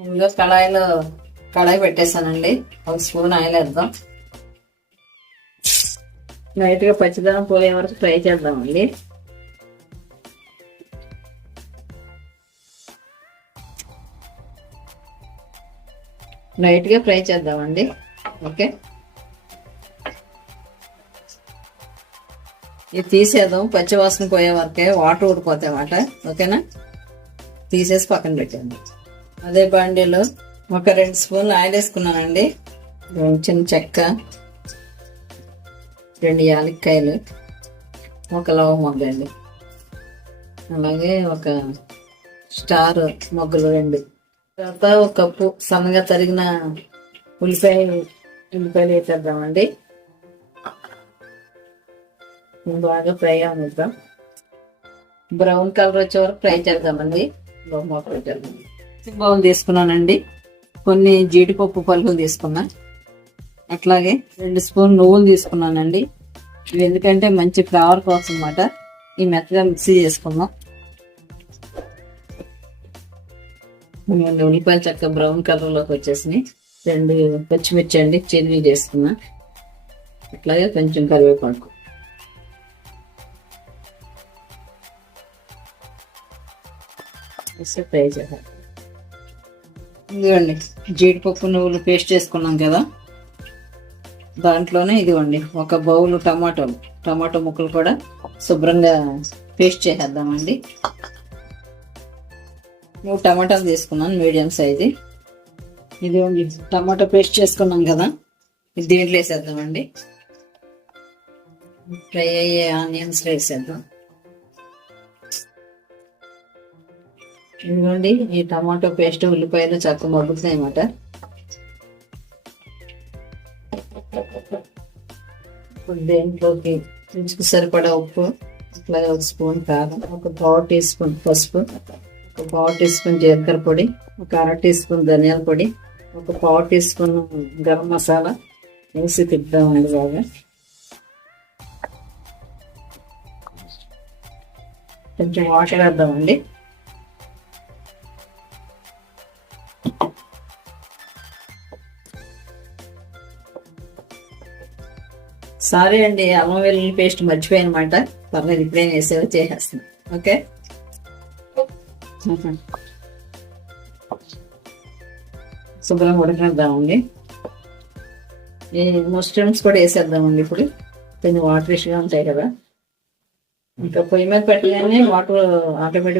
ముందుగా కడాయి పెట్టేసానండి. 1 spoon oil వేద్దాం. లైట్గా పచ్చిదనం పోయే వరకు ఫ్రై చేద్దామండి. లైట్గా ఫ్రై చేద్దామండి. ఓకే, ఇది తీసేద్దాం. పచ్చి వాసన పోయే వరకే, వాటర్ ఊడిపోతాయి అన్నమాట. ఓకేనా, తీసేసి పక్కన పెట్టండి. అదే బాండీలో ఒక 2 స్పూన్లు ఆయిల్ వేసుకున్నానండి. చిన్న చెక్క, 2 యాలక్కాయలు, ఒక లవంగ అండి, అలాగే ఒక స్టార్ మొగ్గలు 2, తర్వాత 1 కప్పు సన్నగా తరిగిన ఉల్లిపాయలు వేసేద్దామండి. బాగా ఫ్రై అవుతాం. బ్రౌన్ కలర్ వచ్చే వరకు ఫ్రై చేద్దామండి. బౌల్ తీసుకున్నానండి. కొన్ని జీడిపప్పు పలుకులు తీసుకున్నా. అట్లాగే 2 స్పూన్ నువ్వులు తీసుకున్నానండి. ఇవి ఎందుకంటే మంచి ఫ్లేవర్ కోసం అన్నమాట. ఈ మెత్తగా మిక్సీ చేసుకుందాం. ఉల్లిపాయలు చక్కగా బ్రౌన్ కలర్ లోకి వచ్చేసినాయి. 2 పచ్చిమిర్చి అండి చిన్నవి చేసుకున్నా. అట్లాగే కొంచెం కరివేపాకు. ఫ్రై చేయాలి. ఇదిగోండి జీడిపప్పు నువ్వులు పేస్ట్ చేసుకున్నాం కదా, దాంట్లోనే ఇదిగోండి 1 బౌల్ టమాటో ముక్కలు కూడా శుభ్రంగా పేస్ట్ చేసేద్దామండి. 3 టమాటాలు తీసుకున్నాను, మీడియం సైజు. ఇదిగోండి టమాటో పేస్ట్ చేసుకున్నాం కదా, ఇది దీంట్లో వేసేద్దామండి. ఫ్రై అయ్యే ఆనియన్స్ వేసేద్దాం. ఇదిగోండి ఈ టమాటో పేస్ట్ ఉల్లిపాయలు చక్కగా మగ్గుతున్నాయి అన్నమాట. ఇప్పుడు దేంట్లోకి రుచికి సరిపడా ఉప్పు, అట్లాగే 1 స్పూన్ కారం, 1 పావు టీ స్పూన్ పసుపు, 1 పావు టీ స్పూన్ జీలకర్ర పొడి, 1 అర టీ స్పూన్ ధనియాల పొడి, 1 పావు టీ స్పూన్ గరం మసాలా వేసి తిప్పుదామండి బాగా. కొంచెం వాటర్ వేద్దామండి. సారీ అండి, అల్లం వెల్లుల్లి పేస్ట్ మర్చిపోయానమాట. పర్లేదు, ఇప్పుడేం వేసేవో చేసేస్తున్నాం. ఓకే, శుభ్రం ఉడకనిద్దామండి. ఈ మస్టర్డ్స్ కూడా వేసేద్దామండి. ఇప్పుడు కొంచెం వాటర్ ఇష్గా ఉంటాయి కదా, ఇంకా పొయ్యి మీద పెట్టగానే వాటర్ ఆటోమేటిక్